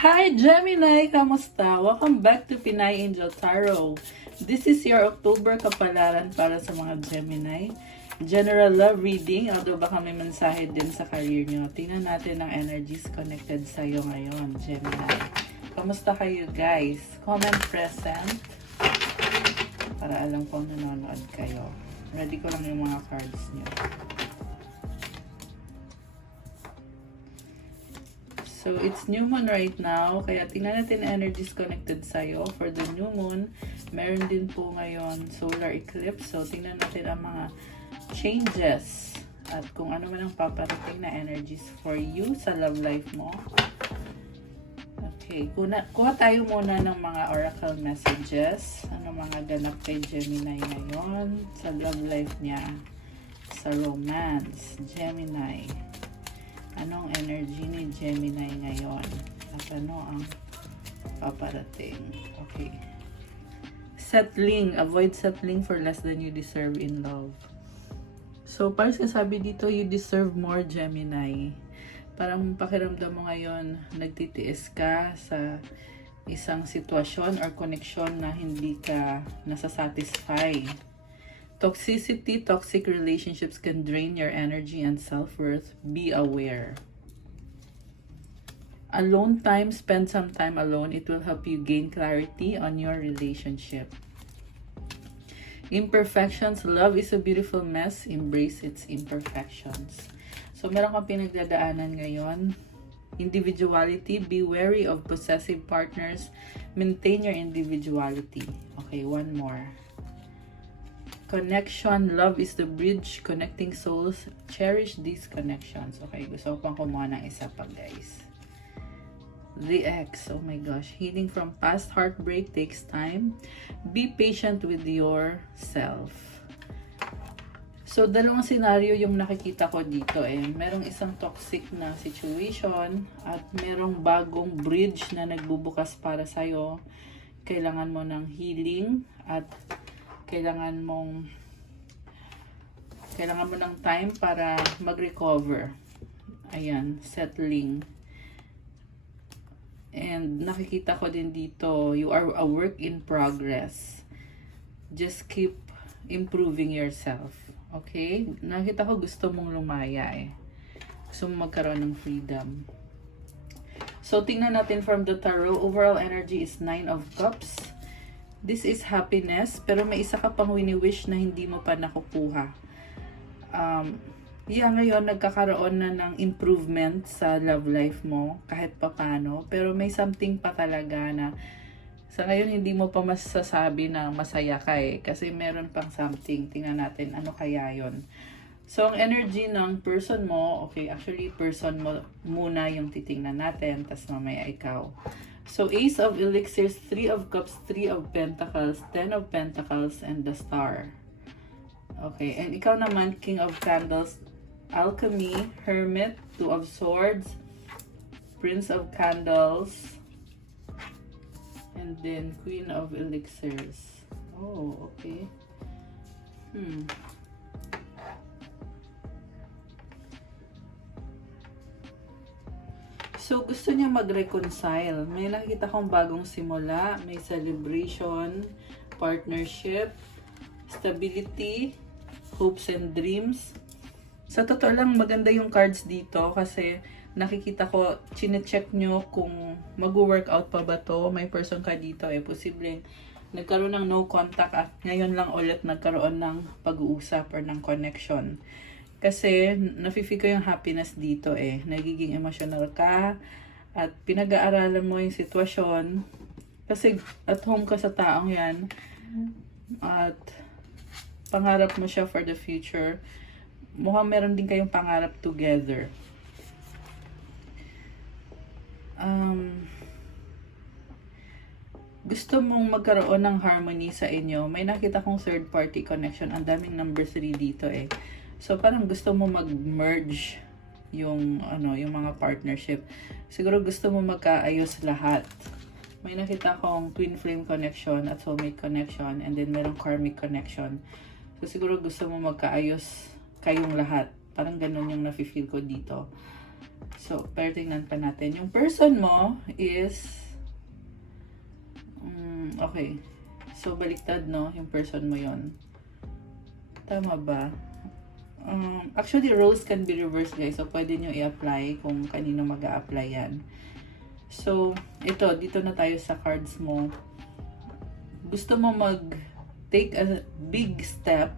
Hi Gemini! Kamusta? Welcome back to Pinay Angel Tarot. This is your October kapalaran para sa mga Gemini. General love reading, although baka may mensahe din sa career nyo. Tingnan natin ang energies connected sa'yo ngayon, Gemini. Kamusta kayo guys? Comment present para alam kong nanonood kayo. Ready ko lang yung mga cards nyo. So, it's new moon right now. Kaya tingnan natin energies connected sa'yo. For the new moon, meron din po ngayon solar eclipse. So, tingnan natin ang mga changes. At kung ano man ang paparating na energies for you sa love life mo. Okay. Kuha tayo muna ng mga oracle messages. Ano mga ganap kay Gemini ngayon sa love life niya. Sa romance. Gemini. Anong energy ni Gemini ngayon? At ano ang paparating? Okay. Settling. Avoid settling for less than you deserve in love. So, parang sabi dito, you deserve more, Gemini. Parang pakiramdam mo ngayon, nagtitiis ka sa isang sitwasyon or koneksyon na hindi ka nasasatisfy. Toxicity, toxic relationships can drain your energy and self-worth. Be aware. Alone time, spend some time alone. It will help you gain clarity on your relationship. Imperfections. Love is a beautiful mess. Embrace its imperfections. So, meron kang pinagdadaanan ngayon. Individuality. Be wary of possessive partners. Maintain your individuality. Okay, one more. Connection. Love is the bridge connecting souls. Cherish these connections. Okay, gusto ko pang kumuha ng isa pa, guys. The X. Oh my gosh. Healing from past heartbreak takes time. Be patient with yourself. So, dalawang scenario yung nakikita ko dito eh. Merong isang toxic na situation at merong bagong bridge na nagbubukas para sa'yo. Kailangan mo ng healing at kailangan mo ng time para mag-recover. Ayan, settling. And nakikita ko din dito, you are a work in progress. Just keep improving yourself. Okay? Nakita ko gusto mong lumaya eh. Gusto mong magkaroon ng freedom. So, tingnan natin from the tarot. Overall energy is 9 of Cups. This is happiness, pero may isa ka pang wini-wish na hindi mo pa nakukuha. Ngayon, nagkakaroon na ng improvement sa love life mo, kahit papano. Pero may something pa talaga na sa ngayon hindi mo pa masasabi na masaya ka eh. Kasi meron pang something. Tingnan natin, ano kaya yon. So, ang energy ng person mo, okay, actually, person mo muna yung titingnan natin, tas mamaya ikaw. So, Ace of Elixirs, 3 of Cups, 3 of Pentacles, 10 of Pentacles, and the Star. Okay, and ikaw naman, King of Candles, Alchemy, Hermit, 2 of Swords, Prince of Candles, and then Queen of Elixirs. Oh, okay. So, gusto niya mag-reconcile. May nakita kong bagong simula, may celebration, partnership, stability, hopes and dreams. Sa totoo lang, maganda yung cards dito kasi nakikita ko, chine-check nyo kung mag-workout pa ba to. May person ka dito eh, posibleng nagkaroon ng no contact at ngayon lang ulit nagkaroon ng pag-uusap or ng connection. Kasi, nafe-feel ko yung happiness dito eh. Nagiging emotional ka at pinag-aaralan mo yung sitwasyon. Kasi, at home ka sa taong yan. At, pangarap mo siya for the future. Mukhang meron din kayong pangarap together. Gusto mong magkaroon ng harmony sa inyo. May nakita kong third party connection. Ang daming number 3 dito eh. So, parang gusto mo mag-merge yung mga partnership. Siguro gusto mo magkaayos lahat. May nakita kong twin flame connection at soulmate connection and then merong karmic connection. So, siguro gusto mo magkaayos kayong lahat. Parang ganun yung nafe-feel ko dito. So, pero tingnan pa natin. Yung person mo is, okay. So, baliktad, no? Yung person mo yon. Tama ba? Actually, roles can be reversed, guys. So, pwede nyo i-apply kung kanino mag-a-apply yan. So, dito na tayo sa cards mo. Gusto mo mag-take a big step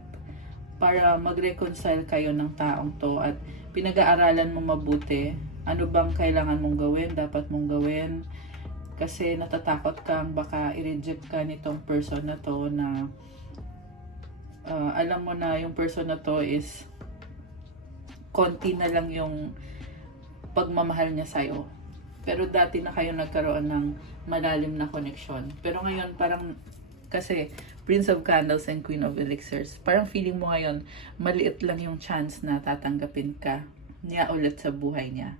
para mag-reconcile kayo ng taong to at pinag-aaralan mo mabuti. Ano bang kailangan mong gawin, dapat mong gawin. Kasi natatakot kang baka i-reject ka nitong person na to na alam mo na yung person na to is konti na lang yung pagmamahal niya sa'yo. Pero dati na kayo nagkaroon ng malalim na connection. Pero ngayon parang kasi Prince of Candles and Queen of Elixirs, parang feeling mo ngayon maliit lang yung chance na tatanggapin ka niya ulit sa buhay niya.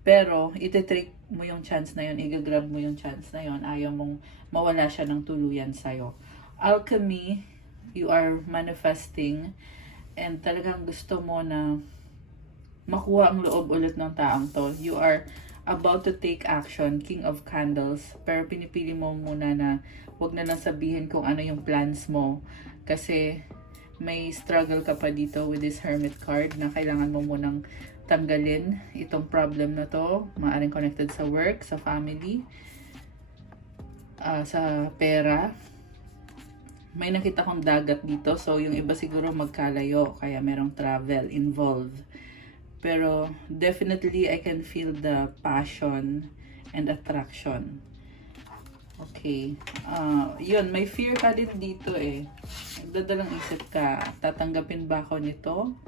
Pero iti-take mo yung chance na yun, i-grab mo yung chance na yun, ayaw mong mawala siya ng tuluyan sa'yo. Alchemy, you are manifesting and talagang gusto mo na makuha ang loob ulit ng taong to. You are about to take action, King of Candles, pero pinipili mo muna na wag na lang sabihin kung ano yung plans mo kasi may struggle ka pa dito with this Hermit card na kailangan mo munang tanggalin itong problem na to. Maaaring connected sa work, sa family, sa pera. May nakita kong dagat dito, so yung iba siguro magkalayo, kaya merong travel involved. Pero definitely I can feel the passion and attraction. Okay. Yun, may fear ka din dito eh. Dadalang isip ka, tatanggapin ba ako nito?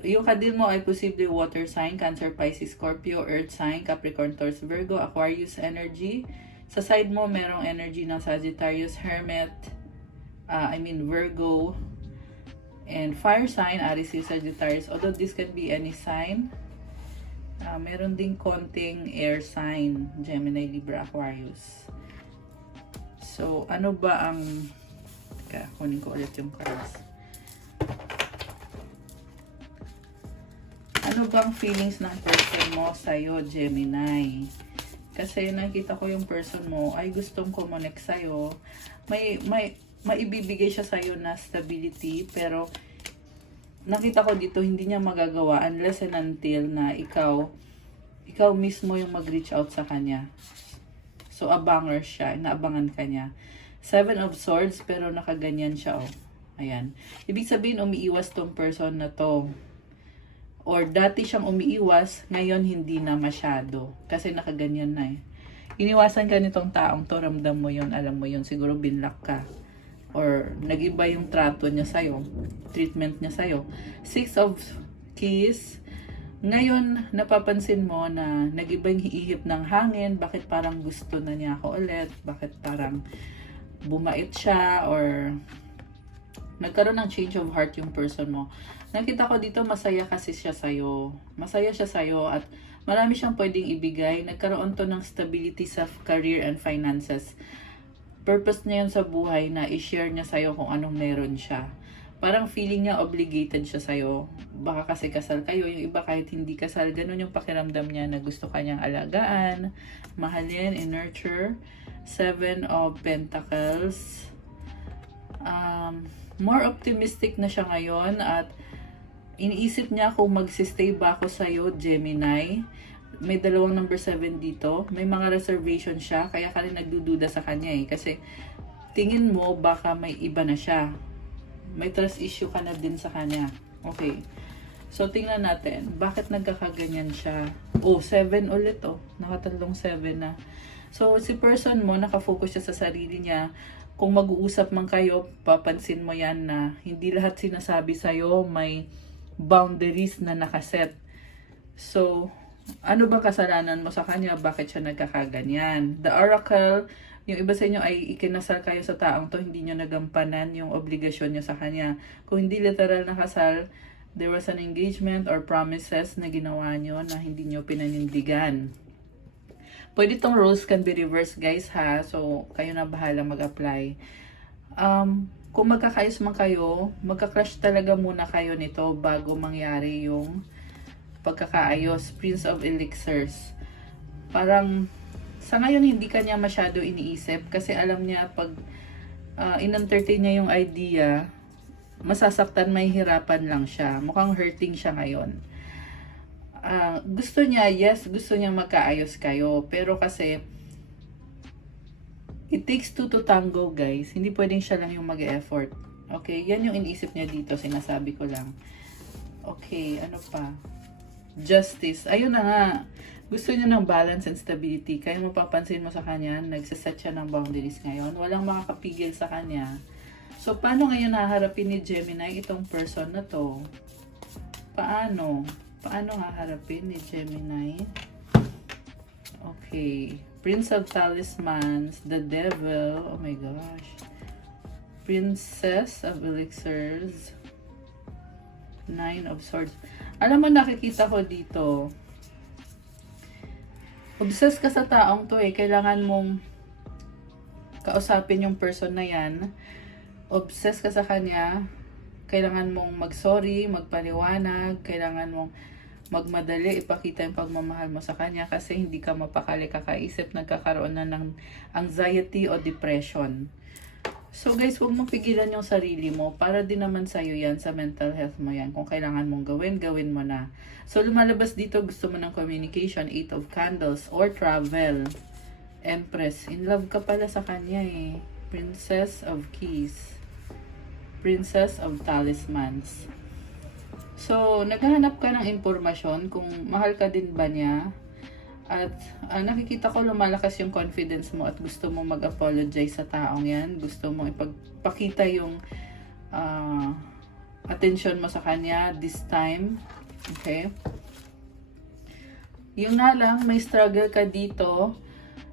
Yung kadil mo ay posible water sign, Cancer, Pisces, Scorpio, Earth sign, Capricorn, Taurus, Virgo, Aquarius energy. Sa side mo, merong energy ng Sagittarius, Hermit, Virgo, and fire sign, Aries, Sagittarius. Although this can be any sign. Meron ding konting air sign, Gemini, Libra, Aquarius. So, ano ba ang... Teka, kunin ko ulit yung cards. Ano bang feelings ng person mo sa'yo, Gemini? Kasi nakita ko yung person mo ay gustong kumonek sa'yo. May maibibigay siya sa'yo na stability, pero nakita ko dito hindi niya magagawa unless and until na ikaw mismo yung mag-reach out sa kanya. So, abanger siya. Naabangan ka niya. 7 of Swords, pero nakaganyan siya, oh. Ayan. Ibig sabihin, umiiwas tong person na to. Or dati siyang umiiwas, ngayon hindi na masyado. Kasi nakaganyan na eh. Iniwasan ka nitong taong to, ramdam mo yun, alam mo yun, siguro binlock ka. Or nag-iba yung trato niya sa'yo, treatment niya sa'yo. 6 of Keys, ngayon napapansin mo na nag-iba yung ihip ng hangin, bakit parang gusto na niya ako ulit, bakit parang bumait siya, or nagkaroon ng change of heart yung person mo. Nakita ko dito, masaya kasi siya sa'yo. Masaya siya sa'yo at marami siyang pwedeng ibigay. Nagkaroon to ng stability sa career and finances. Purpose niya yun sa buhay na i-share niya sa'yo kung anong meron siya. Parang feeling niya obligated siya sa'yo. Baka kasi kasal kayo. Yung iba kahit hindi kasal, ganun yung pakiramdam niya na gusto kanyang alagaan, mahalin, i-nurture. 7 of Pentacles. More optimistic na siya ngayon at iniisip niya kung magsistay ba ako sa'yo, Gemini. May dalawang number 7 dito. May mga reservation siya, kaya ka rin nagdududa sa kanya eh. Kasi tingin mo baka may iba na siya. May trust issue ka na din sa kanya. Okay. So, tingnan natin. Bakit nagkakaganyan siya? Oh, 7 ulit oh. Nakatalong 7 na. So, si person mo, nakafocus siya sa sarili niya. Kung mag-uusap man kayo, papansin mo yan na hindi lahat sinasabi sa'yo may boundaries na nakaset. So, ano bang kasalanan mo sa kanya? Bakit siya nagkakaganyan? The Oracle, yung iba sa inyo ay ikinasal kayo sa taong to, hindi nyo nagampanan yung obligasyon nyo sa kanya. Kung hindi literal na kasal, there was an engagement or promises na ginawa nyo na hindi nyo pinanindigan. Pwede tong roles can be reversed, guys, ha? So, kayo na bahala mag-apply. Kung magkakayos man kayo, magka-crush talaga muna kayo nito bago mangyari yung pagkakaayos, Prince of Elixirs. Parang sa ngayon hindi kanya masyado iniisip kasi alam niya pag in-entertain niya yung idea, masasaktan, may hirapan lang siya. Mukhang hurting siya ngayon. Gusto niya, yes, gusto niya magkaayos kayo. Pero kasi, it takes two to tango, guys. Hindi pwedeng siya lang yung mag-effort. Okay, yan yung iniisip niya dito. Sinasabi ko lang. Okay, ano pa? Justice. Ayun na nga. Gusto niya ng balance and stability. Kaya mapapansin mo sa kanya, nagsaset siya ng boundaries ngayon. Walang makakapigil sa kanya. So, paano ngayon haharapin ni Gemini itong person na to? Paano? Paano haharapin ni Gemini? Okay. Prince of Talismans, the Devil, oh my gosh. Princess of Elixirs, Nine of Swords. Alam mo, nakikita ko dito, obsessed ka sa taong to eh. Kailangan mong kausapin yung person na yan. Obsessed ka sa kanya. Kailangan mong mag-sorry, magpaliwanag. Kailangan mong magmadali, ipakita yung pagmamahal mo sa kanya kasi hindi ka mapakali, kakaisip, nagkakaroon na ng anxiety o depression. So guys, huwag mong pigilan yung sarili mo. Para din naman sa'yo yan, sa mental health mo yan. Kung kailangan mong gawin, gawin mo na. So lumalabas dito, gusto mo ng communication, 8 of Candles, or travel. Empress, in love ka pala sa kanya eh. Princess of Keys. Princess of Talismans. So, naghahanap ka ng impormasyon kung mahal ka din ba niya. At nakikita ko lumalakas yung confidence mo at gusto mo mag-apologize sa taong yan. Gusto mo ipagpakita yung attention mo sa kanya this time. Okay? Yung nga lang, may struggle ka dito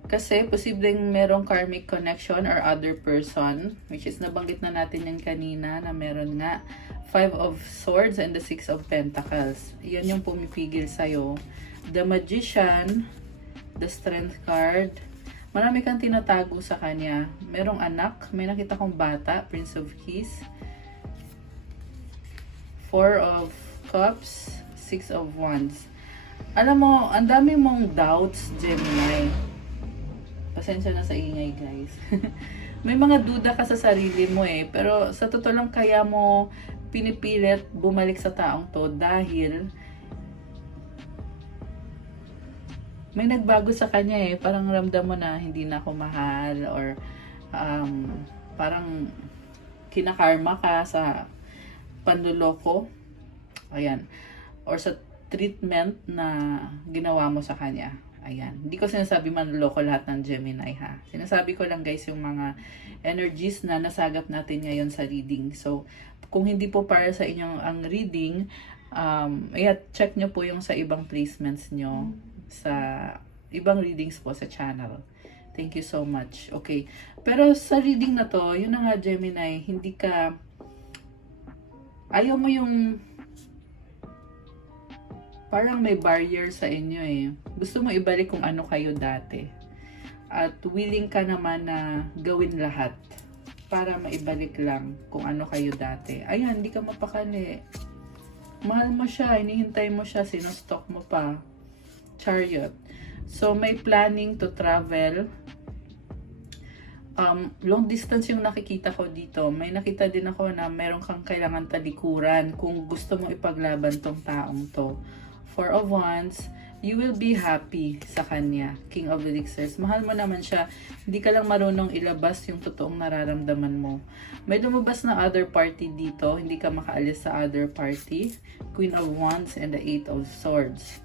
kasi posibleng merong karmic connection or other person, which is nabanggit na natin yan kanina na meron nga 5 of Swords and the 6 of Pentacles. Yan yung pumipigil sa'yo. The Magician, the Strength card. Marami kang tinatago sa kanya. Merong anak, may nakita kong bata, Prince of Keys. 4 of Cups, 6 of Wands. Alam mo, ang dami mong doubts, Gemini. Pasensya na sa ingay, guys. May mga duda ka sa sarili mo eh. Pero sa totoo lang, kaya mo pinipilit bumalik sa taong to dahil may nagbago sa kanya eh. Parang ramdam mo na hindi na ako mahal or parang kinakarma ka sa panluloko. Ayan. Or sa treatment na ginawa mo sa kanya. Ayan. Hindi ko sinasabi manloloko lahat ng Gemini ha. Sinasabi ko lang guys yung mga energies na nasagap natin ngayon sa reading. So, kung hindi po para sa inyong ang reading, check nyo po yung sa ibang placements nyo sa ibang readings po sa channel. Thank you so much. Okay. Pero sa reading na to, yun na nga Gemini, hindi ka, ayaw mo yung parang may barrier sa inyo eh. Gusto mo ibalik kung ano kayo dati. At willing ka naman na gawin lahat para maibalik lang kung ano kayo dati. Ayan, hindi ka mapakali. Mahal mo siya, hinihintay mo siya, sinostalk mo pa. Chariot. So, may planning to travel. Long distance yung nakikita ko dito. May nakita din ako na meron kang kailangan talikuran kung gusto mo ipaglaban tong taong to. 4 of Wands, you will be happy sa kanya. King of Elixirs. Mahal mo naman siya. Hindi ka lang marunong ilabas yung totoong nararamdaman mo. May lumabas na other party dito. Hindi ka makaalis sa other party. Queen of Wands and the 8 of Swords.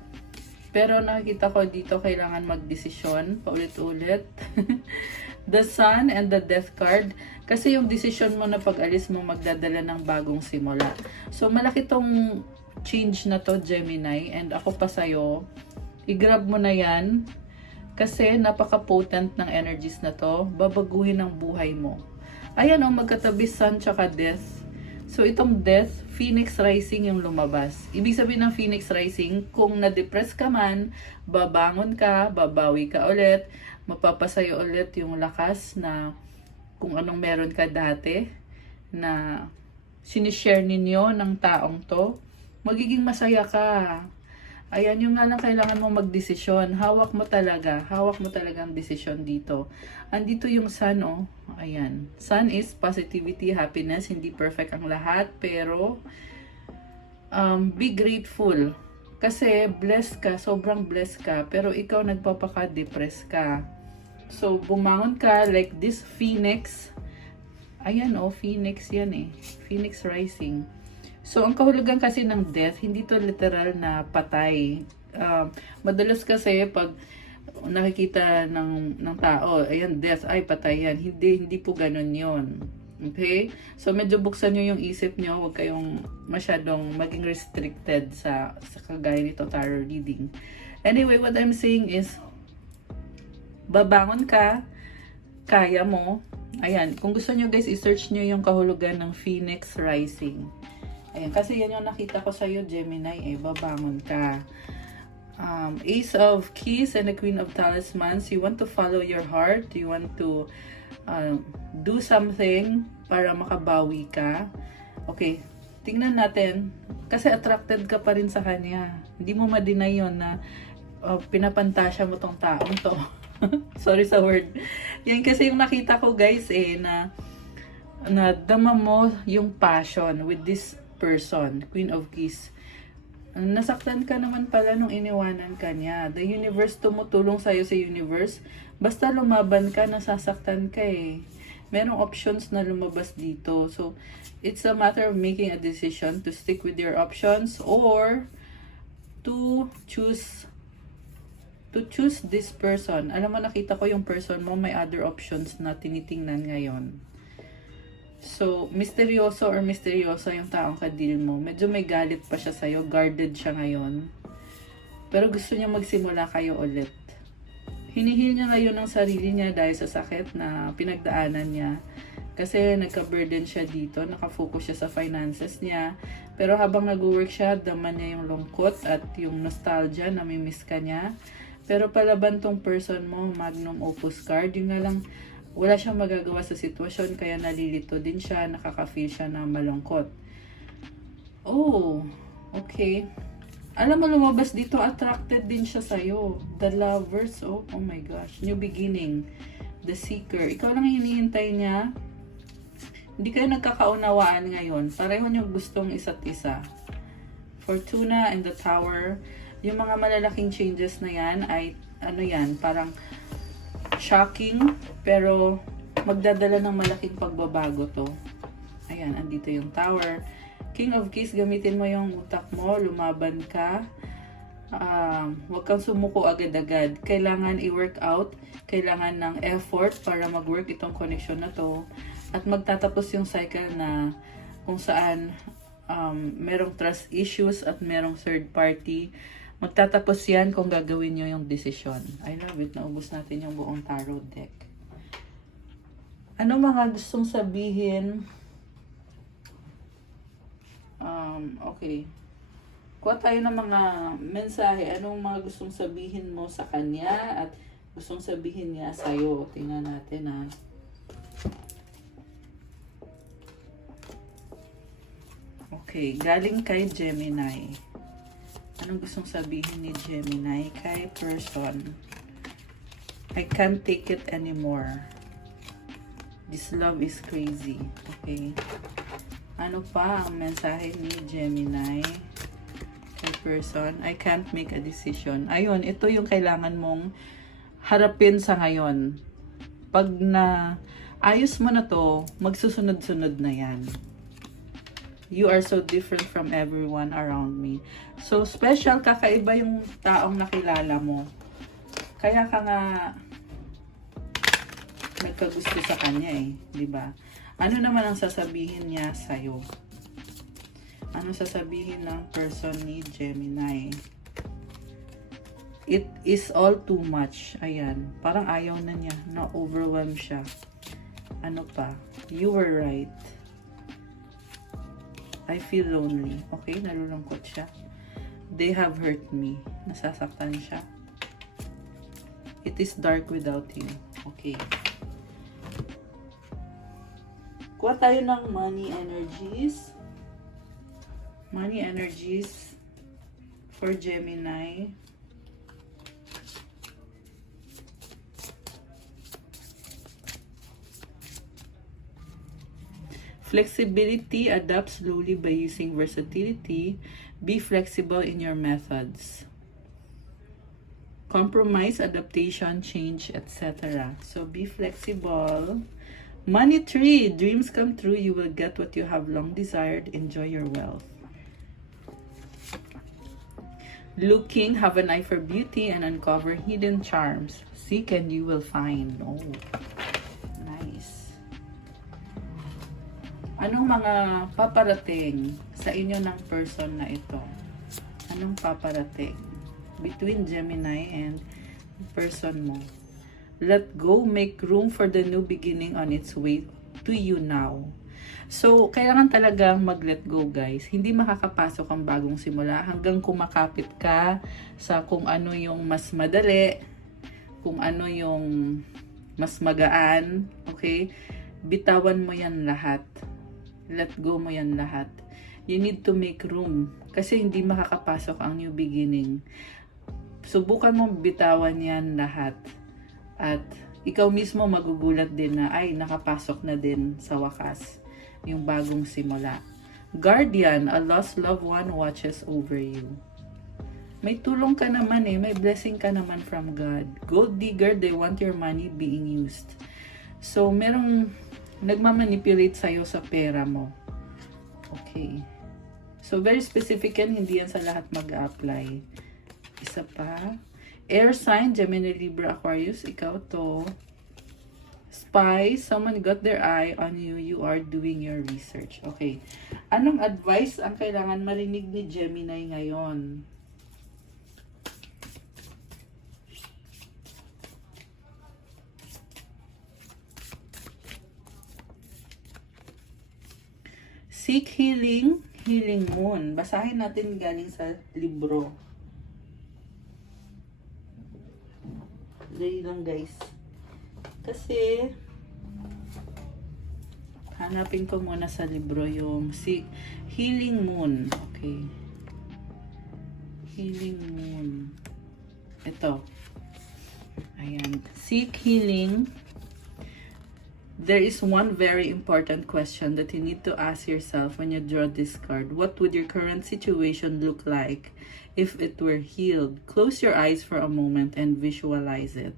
Pero nakikita ko dito kailangan magdesisyon. Paulit-ulit. The Sun and the Death card. Kasi yung decision mo na pag-alis mo magdadala ng bagong simula. So malaki tong change na to Gemini. And ako pa sa'yo, i-grab mo na yan kasi napaka-potent ng energies na to. Babaguhin ang buhay mo. Ayan o, magkatabi Sun tsaka Death. So itong Death, Phoenix Rising yung lumabas. Ibig sabihin ng Phoenix Rising, kung na-depress ka man, babangon ka, babawi ka ulit, mapapasayo ulit yung lakas na kung anong meron ka dati na sinishare ninyo ng taong to. Magiging masaya ka. Ayan, yung nga lang kailangan mo magdesisyon. Hawak mo talaga ang desisyon dito. Andito yung sun, oh. Ayan. Sun is positivity, happiness. Hindi perfect ang lahat, pero be grateful. Kasi blessed ka, sobrang blessed ka, pero ikaw nagpapaka-depress ka. So, bumangon ka like this phoenix. Ayan, oh, phoenix yan eh. Phoenix rising. So, ang kahulugan kasi ng death, hindi to literal na patay. Madalas kasi pag nakikita ng tao, ayan, death, ay patay yan. Hindi po ganun yon. Okay? So, medyo buksan nyo yung isip nyo. Huwag kayong masyadong maging restricted sa kagaya nito tarot reading. Anyway, what I'm saying is, babangon ka, kaya mo. Ayan, kung gusto nyo guys, i-search nyo yung kahulugan ng Phoenix Rising. Ayan, kasi yan yung nakita ko sa'yo, Gemini, eh, babangon ka. Ace of Keys and the Queen of Talismans, you want to follow your heart, you want to do something para makabawi ka. Okay, tingnan natin, kasi attracted ka pa rin sa kanya. Hindi mo ma-deny yun na pinapantasya mo tong taong to. Sorry sa word. Yan kasi yung nakita ko guys eh, na dama mo yung passion with this person, Queen of Keys. Nasaktan ka naman pala nung iniwanan ka niya. The universe, tumutulong sa'yo sa universe. Basta lumaban ka, nasasaktan ka eh. Merong options na lumabas dito. So, it's a matter of making a decision to stick with your options or to choose this person. Alam mo, nakita ko yung person mo, may other options na tinitingnan ngayon. So, misteryoso or misteryosa yung taong ka-deal mo. Medyo may galit pa siya sa'yo. Guarded siya ngayon. Pero gusto niya magsimula kayo ulit. Hinihil niya ngayon ang sarili niya dahil sa sakit na pinagdaanan niya. Kasi nagka-burden siya dito. Nakafocus siya sa finances niya. Pero habang nag-work siya, daman niya yung lungkot at yung nostalgia na mimiss ka niya. Pero palaban tong person mo, magnum opus card. Yung nga lang, wala siyang magagawa sa sitwasyon, kaya nalilito din siya, nakaka-feel siya na malungkot. Oh, okay. Alam mo, lumabas dito, attracted din siya sa'yo. The Lovers, oh my gosh. New beginning. The Seeker. Ikaw lang hinihintay niya. Hindi kayo nagkakaunawaan ngayon. Pareho niyo gustong isa't isa. Fortuna and the Tower. Yung mga malalaking changes na yan ay, ano yan, parang shocking, pero magdadala ng malaking pagbabago to. Ayan, andito yung Tower. King of Keys, gamitin mo yung utak mo, lumaban ka. Huwag kang sumuko agad-agad. Kailangan i-work out, kailangan ng effort para mag-work itong connection na to. At magtatapos yung cycle na kung saan merong trust issues at merong third party. Magtatapos yan kung gagawin nyo yung desisyon. I love it. Naubos natin yung buong tarot deck. Ano mga gustong sabihin? Okay. Kuha tayo ng mga mensahe. Anong mga gustong sabihin mo sa kanya at gustong sabihin niya sa'yo? Tingnan natin ha. Okay. Galing kay Gemini. Anong gustong sabihin ni Gemini kay person? I can't take it anymore. This love is crazy. Okay. Ano pa ang mensahe ni Gemini kay person? I can't make a decision. Ayun, ito yung kailangan mong harapin sa ngayon. Pag na ayos mo na to, magsusunod-sunod na yan. You are so different from everyone around me. So, special, kakaiba yung taong nakilala mo. Kaya ka nga nagkagusto sa kanya eh, di ba? Ano naman ang sasabihin niya sa'yo? Ano sasabihin ng person ni Gemini? It is all too much. Ayan, parang ayaw na niya, na-overwhelm siya. Ano pa? You were right. I feel lonely. Okay, nalulungkot siya. They have hurt me. Nasasaktan siya. It is dark without you. Okay. Kuha tayo ng money energies. Money energies for Gemini. Flexibility, adapt slowly by using versatility. Be flexible in your methods. Compromise, adaptation, change, etc. So be flexible. Money tree, dreams come true. You will get what you have long desired. Enjoy your wealth. Looking, have an eye for beauty and uncover hidden charms. Seek and you will find. Oh, nice. Anong mga paparating sa inyo ng person na ito? Anong paparating between Gemini and person mo? Let go, make room for the new beginning on its way to you now. So, kailangan talaga mag-let go, guys. Hindi makakapasok ang bagong simula hanggang kumakapit ka sa kung ano yung mas madali, kung ano yung mas magaan, okay? Bitawan mo yan lahat. Let go mo yan lahat. You need to make room kasi hindi makakapasok ang new beginning. Subukan mo bitawan yan lahat. At ikaw mismo magugulat din na ay nakapasok na din sa wakas yung bagong simula. Guardian, a lost loved one watches over you. May tulong ka naman may blessing ka naman from God. Gold digger, they want your money being used. So, merong nagmamanipulate sa'yo sa pera mo. Okay. So, very specific yan, hindi yan sa lahat mag-apply. Isa pa. Air sign, Gemini, Libra, Aquarius, ikaw to. Spy, someone got their eye on you, you are doing your research. Okay. Anong advice ang kailangan marinig ni Gemini ngayon? Seek healing, healing moon. Basahin natin galing sa libro. Dali lang, guys. Kasi, hanapin ko muna sa libro yung Healing Moon. Okay. Healing Moon. Ito. Ayan. Seek healing. There is one very important question that you need to ask yourself when you draw this card. What would your current situation look like if it were healed? Close your eyes for a moment and visualize it.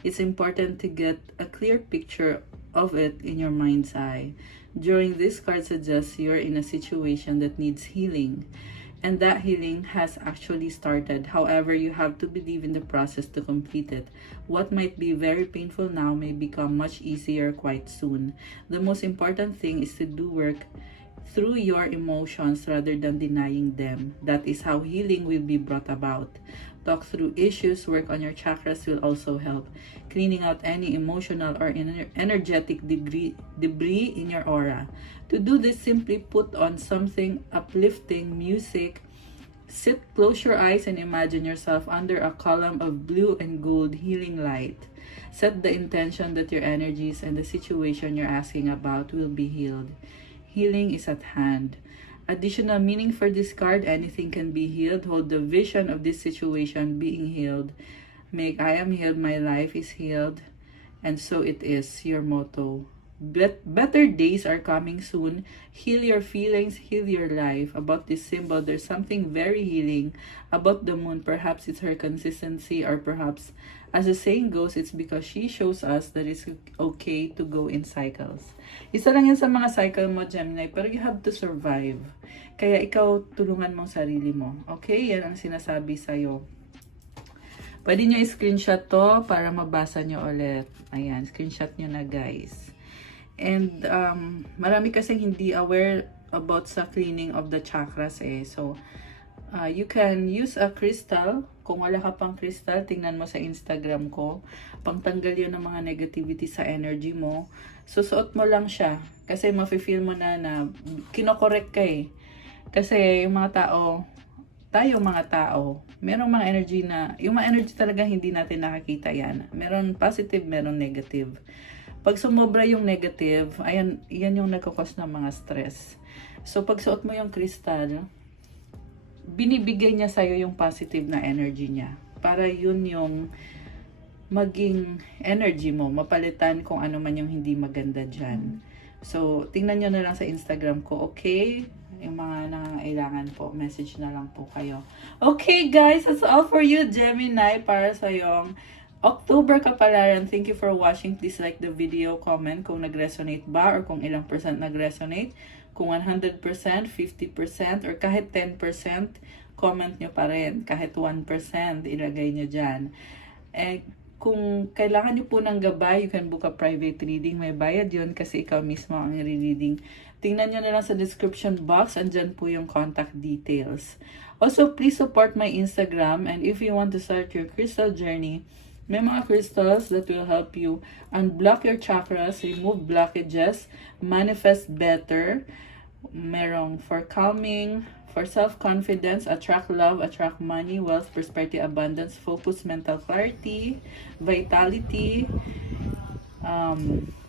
It's important to get a clear picture of it in your mind's eye. Drawing this card suggests you're in a situation that needs healing, and that healing has actually started. However, you have to believe in the process to complete it. What might be very painful now may become much easier quite soon. The most important thing is to do work through your emotions rather than denying them. That is how healing will be brought about. Talk through issues, work on your chakras will also help. Cleaning out any emotional or energetic debris in your aura. To do this, simply put on something uplifting, music. Sit, close your eyes, and imagine yourself under a column of blue and gold healing light. Set the intention that your energies and the situation you're asking about will be healed. Healing is at hand. Additional meaning for this card, anything can be healed. Hold the vision of this situation being healed. Make I am healed, my life is healed. And so it is, your motto. Better days are coming soon. Heal your feelings, heal your life. About this symbol, there's something very healing about the moon. Perhaps it's her consistency, or perhaps, as the saying goes, it's because she shows us that it's okay to go in cycles. Isa lang yan sa mga cycle mo, Gemini, pero you have to survive. Kaya ikaw, tulungan mong sarili mo. Okay? Yan ang sinasabi sa'yo. Pwede nyo i-screenshot to para mabasa nyo ulit. Ayan, screenshot nyo na, guys. And marami kasi hindi aware about sa cleaning of the chakras So, you can use a crystal. Kung wala ka pang crystal, tingnan mo sa Instagram ko. Pangtanggal yun ng mga negativity sa energy mo. Susuot mo lang siya. Kasi mafe-feel mo na kinokorek ka Kasi yung mga tao, merong mga energy yung mga energy talaga hindi natin nakakita yan. Meron positive, meron negative. Pag sumobra yung negative, yan yung nagkakos ng mga stress. So, pag suot mo yung crystal, binibigay niya sa'yo yung positive na energy niya. Para yun yung maging energy mo, mapalitan kung ano man yung hindi maganda dyan. So, tingnan nyo na lang sa Instagram ko, okay? Yung mga nangangailangan po, message na lang po kayo. Okay guys, that's all for you, Gemini, para sa yung October kapalaran. Thank you for watching. Please like the video, comment kung nag-resonate ba or kung ilang percent nag-resonate. Kung 100%, 50%, or kahit 10%, comment nyo pa rin. Kahit 1%, ilagay nyo dyan. Kung kailangan nyo po ng gabay, you can book a private reading. May bayad yun kasi ikaw mismo ang i-reading. Tingnan nyo na lang sa description box. Andyan po yung contact details. Also, please support my Instagram. And if you want to start your crystal journey, may mga crystals that will help you unblock your chakras, remove blockages, manifest better. Merong for calming, for self-confidence, attract love, attract money, wealth, prosperity, abundance, focus, mental clarity, vitality.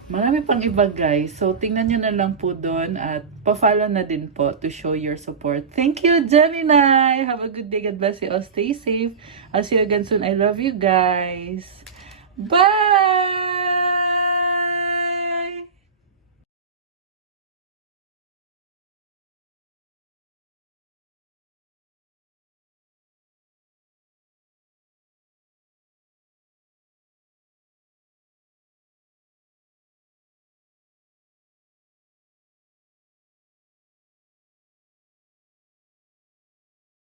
Marami pang iba guys. So, tingnan nyo na lang po doon at pa-follow na din po to show your support. Thank you, Gemini! Have a good day. God bless you all. Stay safe. I'll see you again soon. I love you guys. Bye!